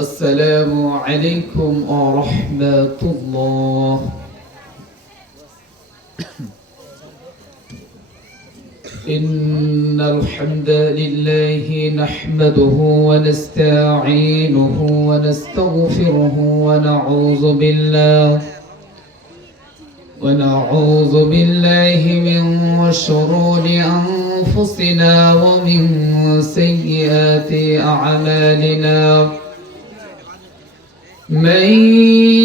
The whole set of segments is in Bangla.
السلام عليكم ورحمة الله. إن الحمد لله نحمده ونستعينه ونستغفره ونعوذ بالله من شرور أنفسنا ومن سيئات أعمالنا. من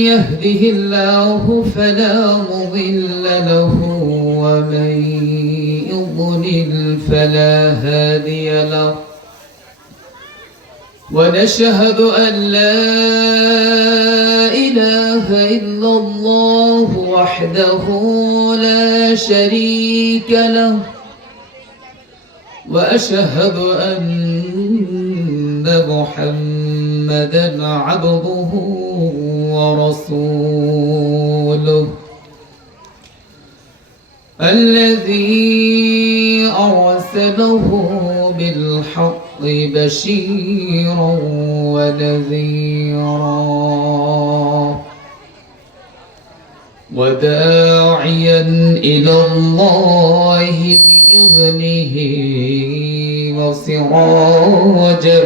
يهده الله فلا مضل له ومن يضلل فلا هادي له. ونشهد أن لا إله إلا الله وحده لا شريك له، وأشهد أن محمدًا عبده ورسوله الذي أرسله بالحق بشيرا ونذيرا وداعيا إلى الله بإذنه وسراجا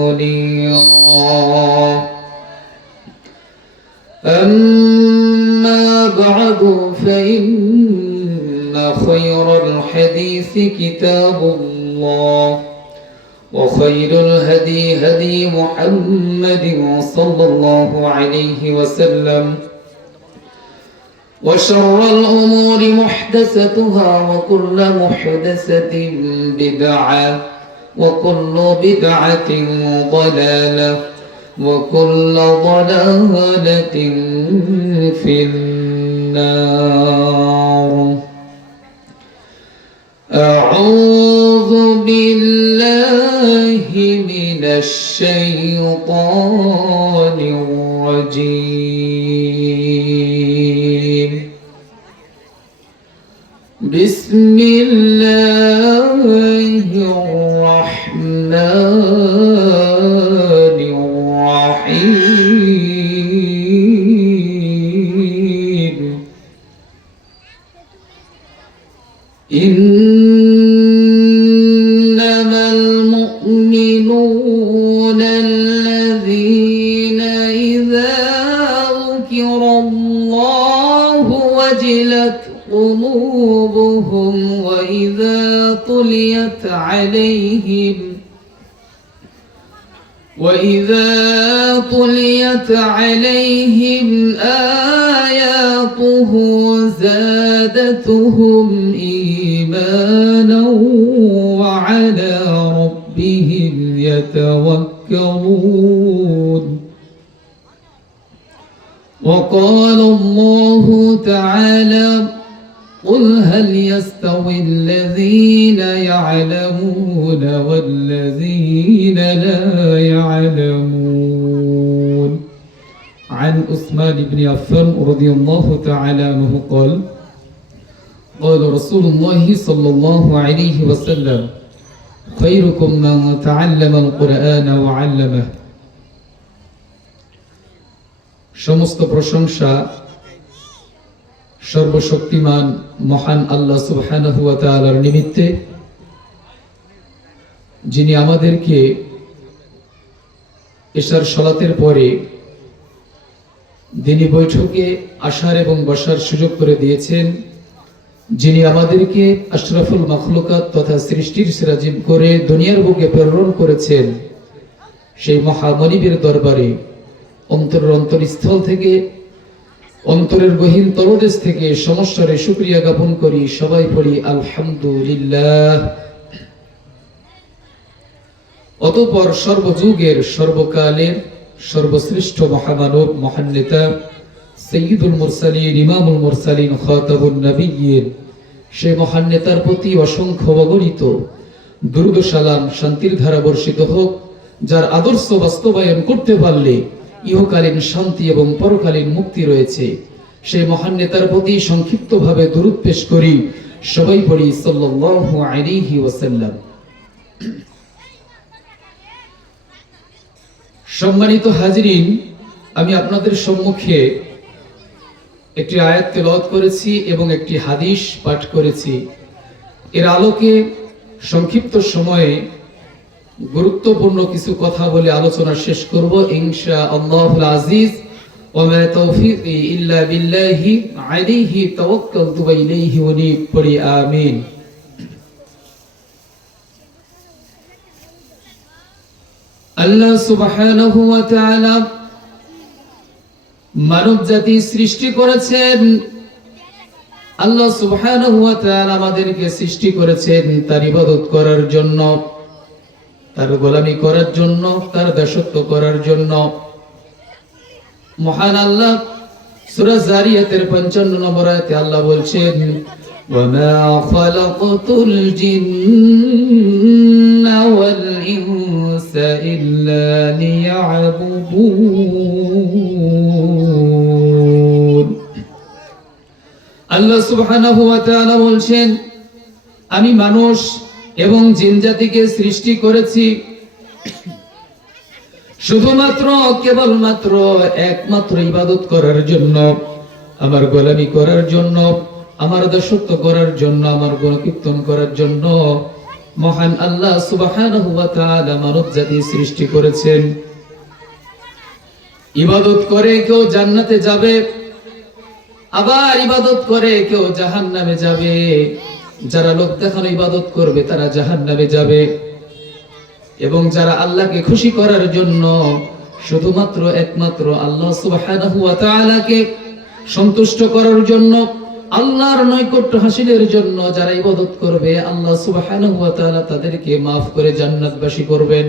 منيرا. أما بعد فإن خير الحديث كتاب الله، وخير الهدي هدي محمد صلى الله عليه وسلم، وشر الأمور محدثتها وكل محدثة بدعة وكل بدعة ضلالة وكل ضلالة في النار. أعوذ بالله من الشيطان الرجيم. بسم الله الرحمن الرحيم. إنما المؤمنون الذين إذا ذكر الله وجلت قلوبهم وإذا تليت عليهم آياته زادتهم إيمانا وعلى ربهم يتوكلون. وقال الله تعالى: قل هل يستوي الذين يعلمون والذين لا يعلمون. عن عثمان بن عفان رضي الله تعالى عنه قال: قال رسول الله صلى الله عليه وسلم: خيركم من تعلم القرآن وعلمه. সমস্ত প্রশংসা সর্বশক্তিমান মহান আল্লাহ সুবহানাহু ওয়া তাআলার নিমিত্তে, যিনি আমাদেরকে এশার সালাতের পরে দিনী বৈঠকে আসার এবং বসার সুযোগ করে দিয়েছেন, যিনি আমাদেরকে আশরাফুল মাখলুকাত তথা সৃষ্টির সেরা জীব করে দুনিয়ার বুকে প্রেরণ করেছেন, সেই মহামনিবের দরবারে অন্তরস্থল থেকে, অন্তরের গহীন তলদেশ থেকে সমস্যারে শুকরিয়া জ্ঞাপন করি। সবাই পড়ি আলহামদুলিল্লাহ। অতঃপর সর্বযুগের সর্বকালের সর্বশ্রেষ্ঠ মহামানব, মহান নেতা, সাইয়্যিদুল মুরসালিন, ইমামুল মুরসালিন, খাতামুন নবিয়্যিন, সেই মহান নেতার প্রতি অসংখ্য অগণিত দুরূদ ও সালাম, শান্তির ধারা বর্ষিত হোক, যার আদর্শ বাস্তবায়ন করতে পারলে ইহকালীন শান্তি এবং পরকালীন মুক্তি রয়েছে। সেই মহান নেতার প্রতি সংক্ষিপ্তভাবে দুরূদ পেশ করি। সবাই পড়ি সাল্লাল্লাহু আলাইহি ওয়াসাল্লাম। সম্মানিত হাজিরিন, আমি আপনাদের সম্মুখে একটি আয়াত তেলাওয়াত করেছি এবং একটি হাদিস পাঠ করেছি। এর আলোকে সংক্ষিপ্ত সময়ে গুরুত্বপূর্ণ কিছু কথা বলে আলোচনা শেষ করব ইনশাআল্লাহুল আজিজ। ওয়া মা তাওফীকি ইল্লা বিল্লাহি আলাইহি তাওয়াক্কালতু ওয়া ইলাইহি উনীব। পড়ি আমিন। আল্লাহ সুবহানাহু ওয়া তাআলা মানব জাতি সৃষ্টি করেছেন। আল্লাহ সুবহানাহু ওয়া তাআলা আমাদেরকে সৃষ্টি করেছেন তার ইবাদত করার জন্য, তার গোলামি করার জন্য, তার দাসত্ব করার জন্য। মহান আল্লাহ সূরা জারিয়াতের 55 নম্বর আয়াতে আল্লাহ বলছেন, ওয়া মা খালাকাতুল জিন্না ওয়াল ইনসা ইল্লা লিয়াবুদুন। আল্লাহ সুবহানাহু ওয়া তাআলা বলছেন, আমি মানুষ এবং জিন জাতিকে সৃষ্টি করেছি শুধুমাত্র কেবলমাত্র একমাত্র ইবাদত করার জন্য, আমার গোলামি করার জন্য, আমার দাসত্ব করার জন্য, আমার গুণকীর্তন করার জন্য। মহান আল্লাহ সুবহানাহু ওয়া তাআলা মানব জাতি সৃষ্টি করেছেন। ইবাদত করে কেউ জান্নাতে যাবে, আবার ইবাদত করে কেউ জাহান্নামে যাবে। যারা লোক দেখানো ইবাদত করবে তারা জাহান্নামে যাবে, এবং যারা আল্লাহকে খুশি করার জন্য শুধুমাত্র একমাত্র আল্লাহ সুবহানাহু ওয়া তাআলাকে সন্তুষ্ট করার জন্য, আল্লাহর নৈকট্য হাসিলের জন্য যারা ইবাদত করবে, আল্লাহ সুবহানাহু ওয়া তাআলা তাদেরকে maaf করে জান্নাতবাসী করবেন।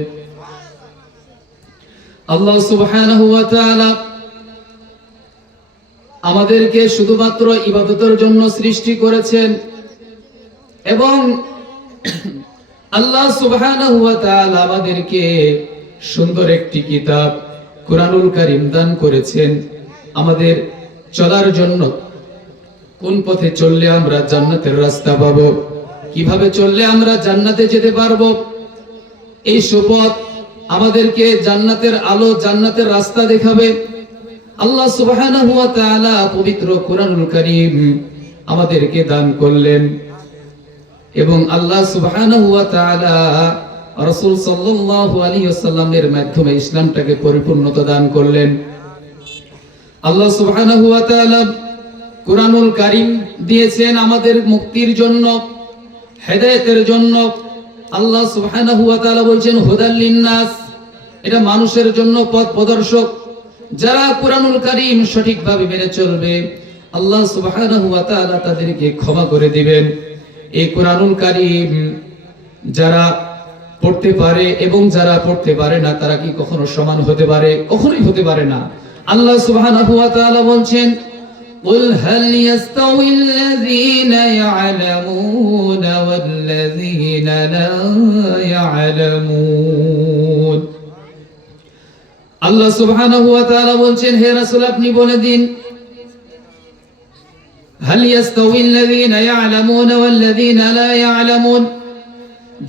আল্লাহ সুবহানাহু ওয়া তাআলা আমাদেরকে শুধুমাত্র ইবাদতের জন্য সৃষ্টি করেছেন, এবং আল্লাহ সুবহানাহু ওয়া তাআলা আমাদেরকে সুন্দর একটি কিতাব কুরআনুল কারীম দান করেছেন আমাদের চলার জন্য। কোন পথে চললে আমরা জান্নাতের রাস্তা পাবো, কিভাবে চললে আমরা জান্নাতে যেতে পারবো, এই সুপথ আমাদেরকে জান্নাতের আলো, জান্নাতের রাস্তা দেখাবে। আল্লাহ সুবহানাহু ওয়া তাআলা পবিত্র কুরআনুল কারীম আমাদেরকে দান করলেন, এবং আল্লাহ সুবহানাহু ওয়া তাআলা রাসূল সাল্লাল্লাহু আলাইহি ওয়াসাল্লামের মাধ্যমে ইসলামটাকে পরিপূর্ণতা দান করলেন। আল্লাহ সুবহানাহু ওয়া তাআলা কুরআনুল কারীম দিয়েছেন আমাদের মুক্তির জন্য, হেদায়েতের জন্য। আল্লাহ সুবহানাহু ওয়া তাআলা বলেন হুদাল লিন-নাস, এটা মানুষের জন্য পথ প্রদর্শক। যারা কুরআনুল কারীম সঠিকভাবে মেনে চলবে, আল্লাহ সুবহানাহু ওয়া তাআলা তাদেরকে ক্ষমা করে দিবেন। এই কুরআনুল কারীম যারা পড়তে পারে এবং যারা পড়তে পারে না, তারা কি কখনো সমান হতে পারে? কখনোই হতে পারে না। আল্লাহ সুবহানাহু ওয়া তাআলা বলছেন, কুল হাল ইয়াস্তাউইল্লাযীনা ইয়া'লামুনা ওয়াল্লাযীনা লা ইয়া'লামুন। আল্লাহ সুবহানাহু ওয়া তাআলা বলছেন, হে রাসূল আপনি বলে দিন, হাল ইয়াস্তাউইল্লাযীনা ইয়া'লামুনা ওয়াল্লাযীনা লা ইয়া'লামুন।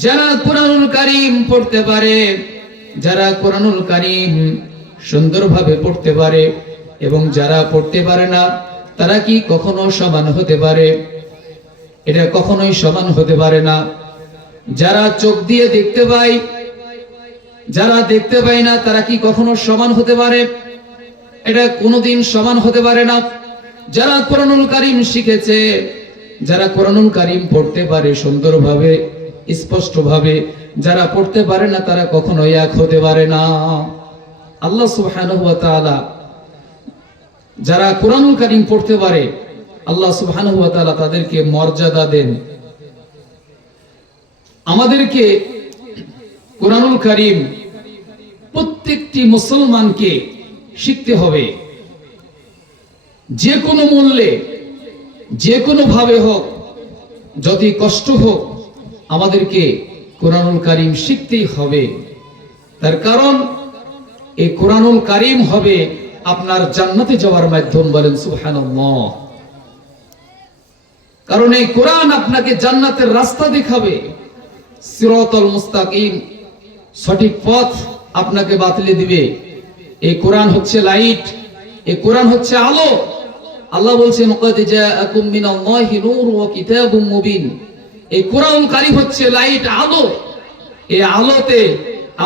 যারা কুরআনুল কারীম পড়তে পারে, যারা কুরআনুল কারীম সুন্দরভাবে পড়তে পারে, এবং যারা পড়তে পারে না, তারা কি কখনো সমান হতে পারে? এটা কখনোই সমান হতে পারে না। যারা চোখ দিয়ে দেখতে পায়, যারা দেখতে পায় না, তারা কি কখনো সমান হতে পারে? এটা কোনোদিন সমান হতে পারে না। যারা কুরআনুল কারীম শিখেছে, যারা কুরআনুল কারীম পড়তে পারে সুন্দরভাবে, স্পষ্টভাবে, যারা পড়তে পারে না, তারা কখনোই এক হতে পারে না। আল্লাহ সুবহানাহু ওয়া তাআলা যারা কুরআনুল কারীম পড়তে পারে, আল্লাহ সুবহানাহু ওয়া তাআলা তাদেরকে মর্যাদা দেন। আমাদেরকে কুরআনুল কারীম প্রত্যেকটি মুসলমানকে শিখতে হবে, যে কোনো মূল্যে, যে কোনো ভাবে হোক, যতই কষ্ট হোক, আমাদেরকে কুরআনুল কারীম শিখতেই হবে। তার কারণ এই কুরআনুল কারীম হবে আপনার জান্নাতে যাওয়ার মাধ্যম। বলেন সুবহানাল্লাহ। কারণ এই কোরআন আপনাকে জান্নাতের রাস্তা দেখাবে, সিরাতাল মুস্তাকিম, সঠিক পথ আপনাকে বাতলে দিবে। এই কোরআন হচ্ছে লাইট, এই কোরআন হচ্ছে আলো। আল্লাহ বলছেন ক্বাদ জাআকুম মিনাল্লাহি নূর ওয়া কিতাবুম মুবিন। এই কোরআনুল কারীম হচ্ছে লাইট, আলো। এই আলোতে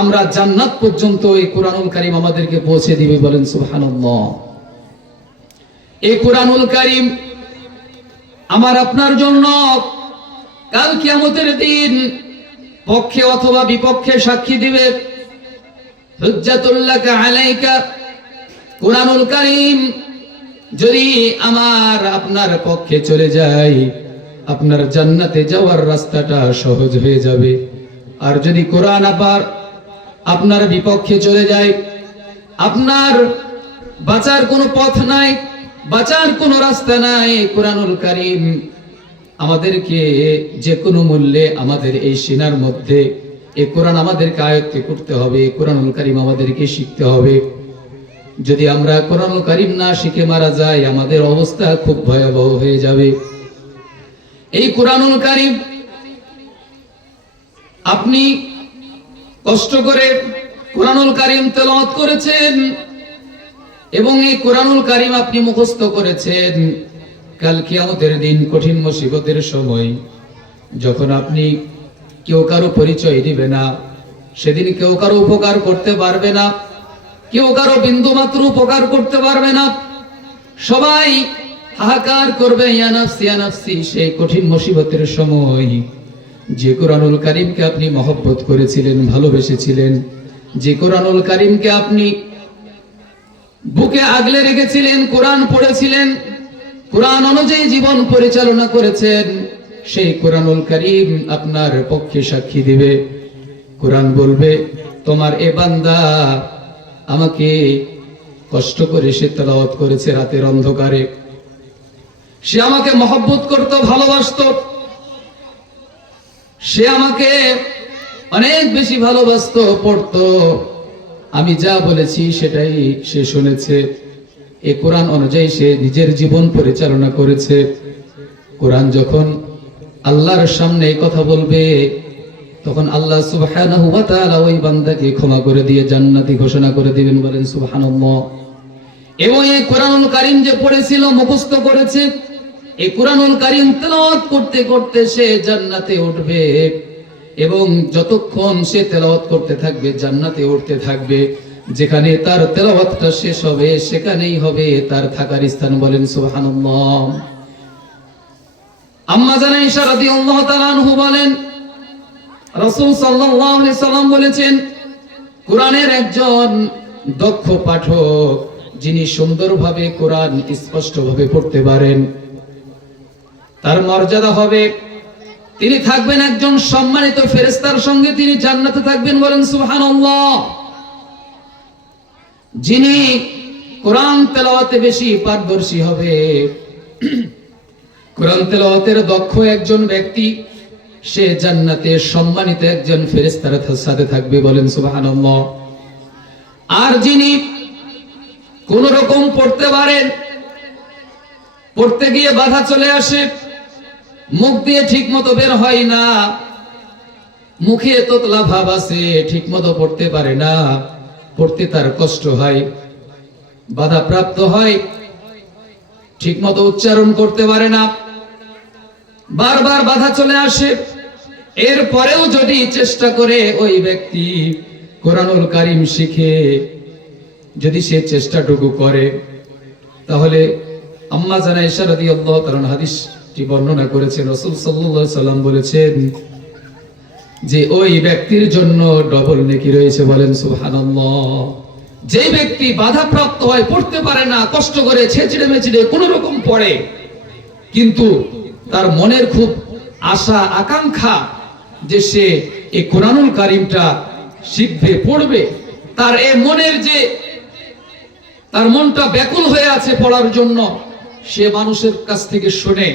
আমরা জান্নাত পর্যন্ত এই কোরআনুল কারীম আমাদেরকে পৌঁছে দিবে, বলেন সুবহানাল্লাহ। এই কোরআনুল কারীম আমার আপনার জন্য কাল কিয়ামতের দিন পক্ষে অথবা বিপক্ষে সাক্ষী দিবে। হুজ্জাতুল লাকা আলাইকা, কোরআনুল কারীম যদি আমার আপনার পক্ষে চলে যায়, আপনার জান্নাতে যাওয়ার রাস্তাটা সহজ হয়ে যাবে। আর যদি কোরআন আবার আপনার বিপক্ষে চলে যায়, আপনার বাঁচার কোনো পথ নাই, বাঁচার কোনো রাস্তা নাই। কোরআনুল কারীম আমাদেরকে যে কোনো মূল্যে আমাদের এই সিনার মধ্যে এই কোরআন আমাদেরকে আয়ত্ত করতে হবে, কোরআনুল কারীম আমাদেরকে শিখতে হবে। যদি আমরা কোরআনুল কারীম না শিখে মারা যাই, আমাদের অবস্থা খুব ভয়াবহ হয়ে যাবে। এই কোরআনুল কারীম আপনি কষ্ট করে কোরআনুল কারীম তেলাওয়াত করেছেন এবং এই কোরআনুল কারীম আপনি মুখস্থ করেছেন, কাল কিয়ামতের দিন কঠিন মুসিবতের সময় যখন আপনি কেউ কারো পরিচয় দিবে না, সেদিন কেউ কারো উপকার করতে পারবে না, কেউ কারো বিন্দু মাত্র উপকার করতে পারবে না, সবাই হাহাকার করবে ইয়া নাফসি ইয়া নাফসি। সেই কঠিন মুসিবতের সময় যে কোরআনুল কারীমকে আপনি মহব্বত করেছিলেন, ভালোবেসেছিলেন, যে কোরআনুল কারীমকে আপনি বুকে আগলে রেখেছিলেন, কোরআন পড়েছিলেন, কোরআন অনুযায়ী জীবন পরিচালনা করেছেন, সেই কোরআনুল কারীম আপনার পক্ষে সাক্ষী দিবে। কোরআন বলবে, তোমার এ বান্দা আমাকে কষ্ট করে সে তেলাওয়াত করেছে রাতের অন্ধকারে, সে আমাকে মহব্বত করত, ভালোবাসত, সে আমাকে অনেক বেশি ভালোবাসত, পড়তো, আমি যা বলেছি সেটাই সে শুনেছে, এই কোরআন অনুযায়ী সে নিজের জীবন পরিচালনা করেছে। কোরআন যখন আল্লাহর সামনে এই কথা বলবে, তখন আল্লাহ সুবহানাহু ওয়া তাআলা ওই বান্দাকে ক্ষমা করে দিয়ে জান্নাতি ঘোষণা করে দিবেন, বলেন সুবহানাল্লাহ। এবং এই কোরআনুল কারীম যে পড়েছিল, মুখস্থ করেছে, এই কোরআনুল কারীম তেলাওয়াত করতে করতে সে জান্নাতে উঠবে এবং যতক্ষণ সে তেলাওয়াত করতে থাকবে জান্নাতে উঠতে থাকবে। যেখানে তার তেলাওয়াতটা শেষ হবে সেখানেই হবে তার থাকার স্থান, বলেন সুবহানাল্লাহ। আম্মা জান আয়েশা রাদিয়াল্লাহু তাআলা আনহা বলেন, রাসূল সাল্লাল্লাহু আলাইহি সাল্লাম বলেছেন, কোরআনের একজন দক্ষ পাঠক, যিনি সুন্দরভাবে কোরআন স্পষ্টভাবে পড়তে পারেন, তার মর্যাদা হবে, তিনি থাকবেন একজন সম্মানিত ফেরেশতার সঙ্গে, তিনি জান্নাতে থাকবেন, বলেন সুবহানাল্লাহ। যিনি কোরআন তেলাওয়াতে বেশি পারদর্শী হবে, কোরআন তেলাওয়াতের দক্ষ একজন ব্যক্তি, সে জান্নাতে সম্মানিত একজন ফেরেশতার সাথে থাকবে, বলেন সুবহানাল্লাহ। আর যিনি কোন রকম পড়তে পারেন, পড়তে গিয়ে বাধা চলে আসে, মুখ দিয়ে ঠিক মতো বের হয় না, মুখে তোতলা ভাব আছে, ঠিক মতো পড়তে পারে না, পড়তে তার কষ্ট হয়, বাধা প্রাপ্ত হয়, ঠিক মতো উচ্চারণ করতে পারে না, বারবার বাধা চলে আসে, এরপরেও যদি চেষ্টা করে ওই ব্যক্তি কোরআনুল কারীম শিখে, যদি সে চেষ্টাটুকু করে, তাহলে আম্মা জান আয়েশা রাদিয়াল্লাহু তাআলা হাদিসটি বর্ণনা করেছেন, রাসূল সাল্লাল্লাহু আলাইহি সাল্লাম বলেছেন যে ওই ব্যক্তির জন্য ডবল নেকি রয়েছে, বলেন সুবহানাল্লাহ। যে ব্যক্তি বাধাপ্রাপ্ত হয়, পড়তে পারে না, কষ্ট করে ছেঁচড়ে মেচড়ে কোন রকম পড়ে, কিন্তু তার মনের খুব আশা আকাঙ্ক্ষা যে সে এই কোরআনুল কারীমটা শিখবে, পড়বে, তার এই মনের যে তার মনটা ব্যাকুল হয়ে আছে পড়ার জন্য, সে মানুষের কাছ থেকে শুনে,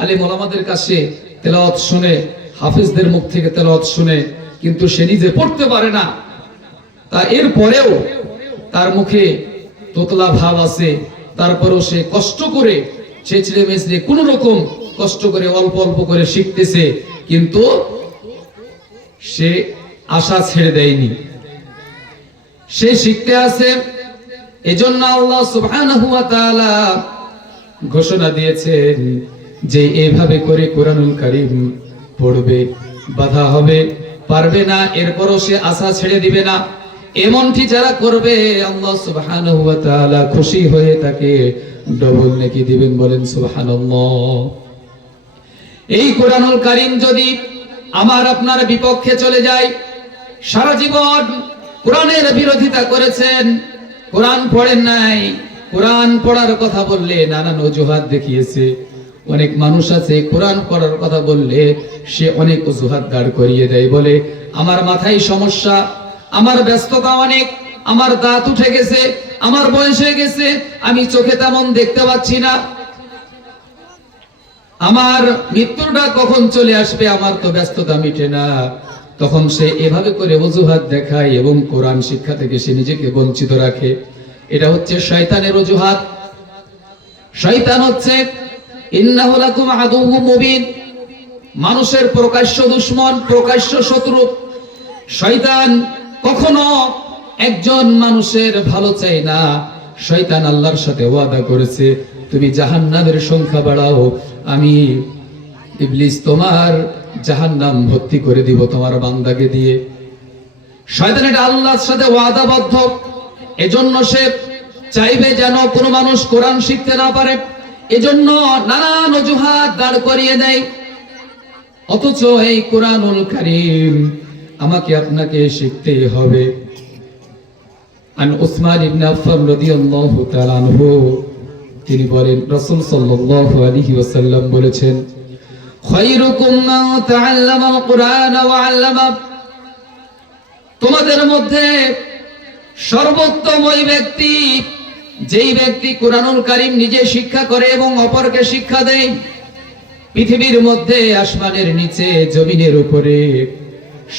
আলেম ওলামাদের কাছে তেলাওয়াত শুনে, হাফেজদের মুখ থেকে তেলাওয়াত শুনে, কিন্তু সে নিজে পড়তে পারে না, তা এরপরেও তার মুখে তোতলা ভাব আছে, তারপরেও সে কষ্ট করে ছেঁচড়ে মেচড়ে কোন রকম কষ্ট করে অল্প অল্প করে শিখতেছে, কিন্তু সে আশা ছেড়ে দেয়নি, সে শিখতে আছে, এজন্য আল্লাহ সুবহানাহু ওয়া তাআলা ঘোষণা দিয়েছেন যে এভাবে করে কোরআনুল কারীম পড়বে, বাধা হবে, পারবে না, এরপরও সে আশা ছেড়ে দিবে না, এমনটি যারা করবে আল্লাহ সুবহানাহু ওয়া তাআলা খুশি হয়ে তাকে ডবল নেকি দিবেন। বলেন সুবহানাল্লাহ। এই কোরআনুল কারীম যদি আমার আপনার বিপক্ষে চলে যায়, সারা জীবন কোরআনের বিরোধিতা করেছেন, কোরআন পড়েন নাই, কোরআন পড়ার কথা বললে নানান অজুহাত দেখিয়েছে। অনেক মানুষ আছে কোরআন পড়ার কথা বললে সে অনেক অজুহাত দাঁড় করিয়ে দেয়, বলে আমার মাথায় সমস্যা, আমার ব্যস্ততা অনেক, আমার দাঁত উঠে গেছে, আমার বয়স হয়ে গেছে, আমি চোখে তেমন দেখতে পাচ্ছি না, আমার মৃত্যুটা কখন চলে আসবে, আমার তো ব্যস্ততা মিটে না। তখন সে এভাবে করে অজুহাত দেখায় এবং কোরআন শিক্ষা থেকে সে নিজেকে বঞ্চিত রাখে। এটা হচ্ছে শয়তানের অজুহাত। শয়তান হচ্ছে ইন্নাহু লাকুম আদুউম মুবিন, মানুষের প্রকাশ্য দুশমন, প্রকাশ্য শত্রু। শয়তান কখনো একজন মানুষের ভালো চায় না। শয়তান আল্লাহর সাথে ওয়াদা করেছে, তুমি জাহান্নামের সংখ্যা বাড়াও, আমি ইবলিস তোমার জাহান্নাম ভর্তি করে দিব তোমার বান্দাকে দিয়ে। শয়তান এটা আল্লাহর সাথে ওয়াদাবদ্ধ, এজন্য সে চাইবে যেন কোনো মানুষ কোরআন শিখতে না পারে, এজন্য নানান অজুহাত দাঁড় করিয়ে দেয়। অথচ এই কোরআনুল কারীম আমাকে আপনাকে শিখতেই হবে। আন উসমান ইবনে আফফান রাদিয়াল্লাহু তাআলা আনহু তিনি বলেন, রাসূল সাল্লাল্লাহু আলাইহি ওয়াসাল্লাম বলেছেন, খায়রুকুম মান তাআল্লামাল কুরআন ওয়া আল্লামা, তোমাদের মধ্যে সর্বোত্তম ওই ব্যক্তি যেই ব্যক্তি কোরআনুল কারীম নিজে শিক্ষা করে এবং অপরকে শিক্ষা দেয়। পৃথিবীর মধ্যে, আসমানের নিচে, জমিনের উপরে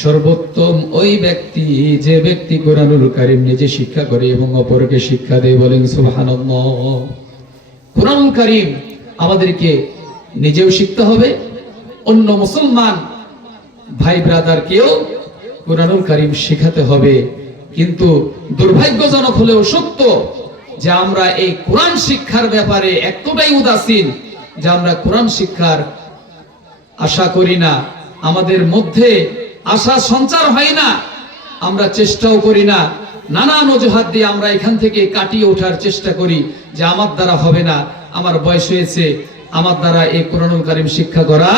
সর্বোত্তম ওই ব্যক্তি যে ব্যক্তি কোরআনুল কারীম নিজে শিক্ষা করে এবং অপরকে শিক্ষা দেয়। বলেন সুবহানাল্লাহ। কোরআনুল কারীম আমাদেরকে নিজেও শিখতে হবে, অন্য মুসলমান ভাই ব্রাদারকেও কোরআনুল কারীম শেখাতে হবে। কিন্তু দুর্ভাগ্যজনক হলেও সত্য যে আমরা এই কোরআন শিক্ষার ব্যাপারে এতটাই উদাসীন যে আমরা কোরআন শিক্ষার আশা করি না, আমাদের মধ্যে আশা সঞ্চার হয় না, আমরা চেষ্টাও করি না। নানান অজুহাত দিয়ে আমরা এখান থেকে কাটিয়ে ওঠার চেষ্টা করি যে আমার দ্বারা হবে না, আমার বয়স হয়েছে, আমার দ্বারা এই কোরআনুল কারীম শিক্ষা করা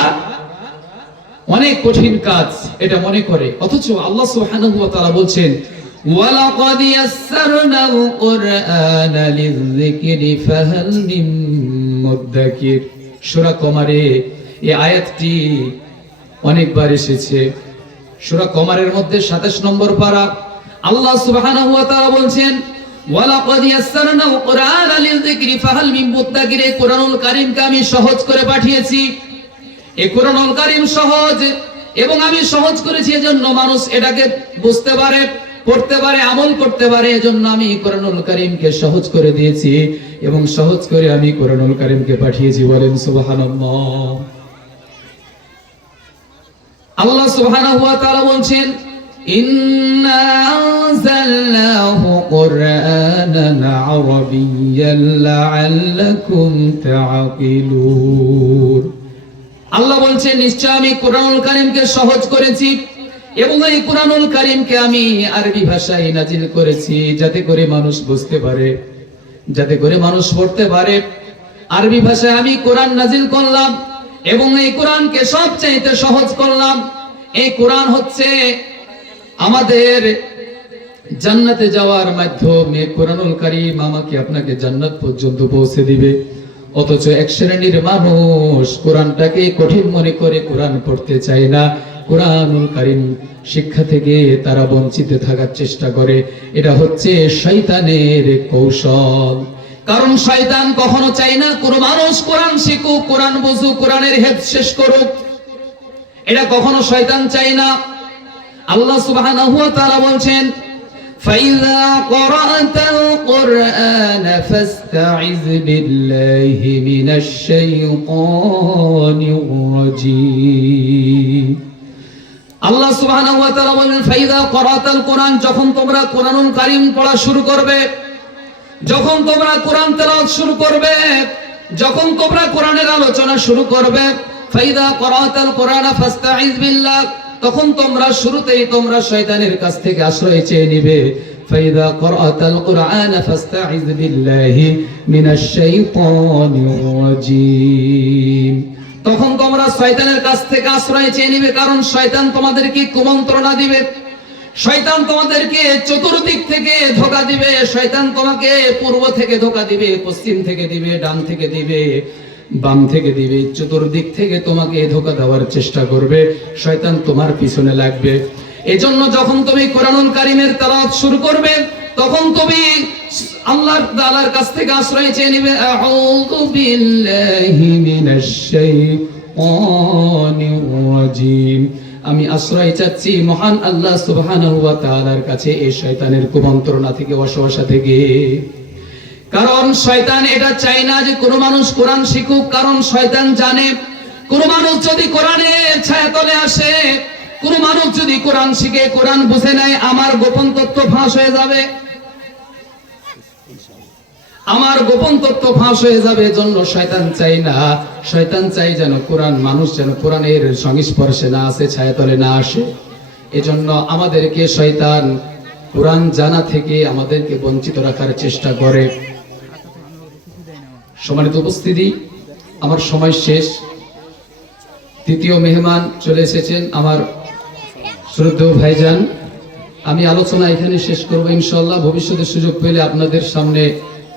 অনেক কঠিন কাজ, এটা মনে করে। অথচ আল্লাহ সুবহানাহু ওয়া তাআলা বলছেন, ওয়ালাকাদ ইয়াসসারনাল কুরআনা লিযিকরি ফাহাল মিন মুদ্দাকির। সূরা কমারে এই আয়াতটি অনেকবার এসেছে। সূরা কমারের মধ্যে 27 নম্বর পারা আল্লাহ সুবহানাহু ওয়া তাআলা বলছেন, ওয়ালাকাদ ইয়াসসারনাল কুরআনা লিযিকরি ফাহাল মিন মুদ্দাকির। কোরআনুল কারীমকে আমি সহজ করে পাঠিয়েছি। এই কোরআনুল কারীম সহজ এবং আমি সহজ করেছি এজন্য মানুষ এটাকে বুঝতে পারে, পড়তে পারে, আমল করতে পারে। এজন্য আমি কোরআনুল কারীমকে সহজ করে দিয়েছি এবং সহজ করে আমি কোরআনুল কারীমকে পাঠিয়েছি। বলেন সুবহানাল্লাহ। আল্লাহ সুবহানাহু ওয়া তাআলা বলছেন, ইন্না আনজালনাহু কুরআনান আরাবিয়্যান লাআল্লাকুম তাআকিলুন। আল্লাহ বলছেন, নিশ্চয় আমি কোরআনুল কারীমকে সহজ করেছি এবং এই কোরআনুল কারীমকে আমি আরবি ভাষায় নাজিল করেছি যাতে করে মানুষ বুঝতে পারে, যাতে করে মানুষ পড়তে পারে। আরবি ভাষায় আমি কোরআন নাজিল করলাম এবং এই কোরআনকে সবচেয়ে সহজ করলাম। এই কোরআন হচ্ছে আমাদের জান্নাতে যাওয়ার মাধ্যমে। কোরআনুল কারীম আমাকে আপনাকে জান্নাত পর্যন্ত পৌঁছে দিবে। অথচ এক শ্রেণীর মানুষ কোরআনটাকে কঠিন মনে করে কোরআন পড়তে চায় না, কোরআনুল কারীম শিক্ষা থেকে তারা বঞ্চিত থাকার চেষ্টা করে। এটা হচ্ছে শয়তানের কৌশল। কারণ শয়তান কখনো চায় না কোনো মানুষ কোরআন শিখুক, কোরআন বুঝুক, কোরআনের হেফজ শেষ করুক। এটা কখনো শয়তান চায় না। আল্লাহ সুবহানাহু ওয়া তাআলা বলছেন, ফাইযা ক্বরা'তাল কুরআনা ফাসতা'iয বিল্লাহি মিনাশ শাইতানির রাজীম। আল্লাহ সুবহানাহু ওয়া তাআলা বলেন, ফাইযা ক্বরা'তাল কুরআন, যখন তোমরা কোরআনুল কারীম পড়া শুরু করবে, যখন তোমরা কোরআন তেলাওয়াত শুরু করবে, যখন তোমরা কোরআনের আলোচনা শুরু করবে, ফাইদা করাতাল কোরআন ফাস্তাইজ বিল্লাহ, তখন তোমরা শুরুতেই তোমরা শয়তানের কাছ থেকে আশ্রয় চেয়ে নিবে। ফাইদা করাতাল কোরআন ফাস্তাইজ বিল্লাহি মিনাশ শাইতানির রাজীম, তখন তোমরা শয়তানের কাছ থেকে আশ্রয় চেয়ে নিবে, কারণ শয়তান তোমাদেরকে কুমন্ত্রণা দিবে, শয়তান তোমাদেরকে চতুর্দিক থেকে ধোঁকা দিবে, শয়তান তোমাকে পূর্ব থেকে ধোঁকা দিবে, পশ্চিম থেকে দিবে, ডান থেকে দিবে, বাম থেকে দিবে, চতুর্দিক থেকে তোমাকে ধোঁকা দেওয়ার চেষ্টা করবে, শয়তান তোমার পিছনে লাগবে। এজন্য যখন তুমি কোরআনুল কারীমের তেলাওয়াত শুরু করবে, তখন তুমি আল্লাহ তাআলার কাছ থেকে আশ্রয় চেয়ে নিবে, আউযু বিল্লাহি মিনাশ শাইতানির রাজীম, আমি আশ্রয় চাচ্ছি মহান আল্লাহ সুবহানাহু ওয়া তাআলার কাছে এই শয়তানের কুমন্ত্রণা থেকে, ওয়াসওয়াসা থেকে। কারণ শয়তান এটা চায় না যে কোনো মানুষ কোরআন শিখুক, কারণ শয়তান জানে কোনো মানুষ যদি কোরআনের ছায়াতলে আসে, কোনো মানুষ যদি কোরআন শিখে, কোরআন বুঝে নেয়, আমার গোপন তথ্য ফাঁস হয়ে যাবে, আমার গোপন তথ্য ফাঁস হয়ে যাবে। এজন্য শয়তান চাই না, শয়তান চাই যেন কোরআন, মানুষ যেন কোরআনের সংস্পর্শে না আসে, ছায়াতলে না আসে। এজন্য আমাদেরকে শয়তান কোরআন জানা থেকে আমাদেরকে বঞ্চিত রাখার চেষ্টা করে। সম্মানিত উপস্থিতি, আমার সময় শেষ। তৃতীয় মেহমান চলে এসেছেন আমার শ্রদ্ধেয় ভাইজান। আমি আলোচনা এখানে শেষ করব ইনশাআল্লাহ। ভবিষ্যতে সুযোগ পেলে আপনাদের সামনে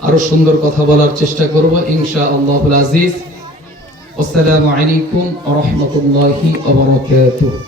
আরো সুন্দর কথা বলার চেষ্টা করব ইনশাআল্লাহুল আজিজ। আসসালামু আলাইকুম ওয়া রাহমাতুল্লাহি ওয়া বারাকাতুহু।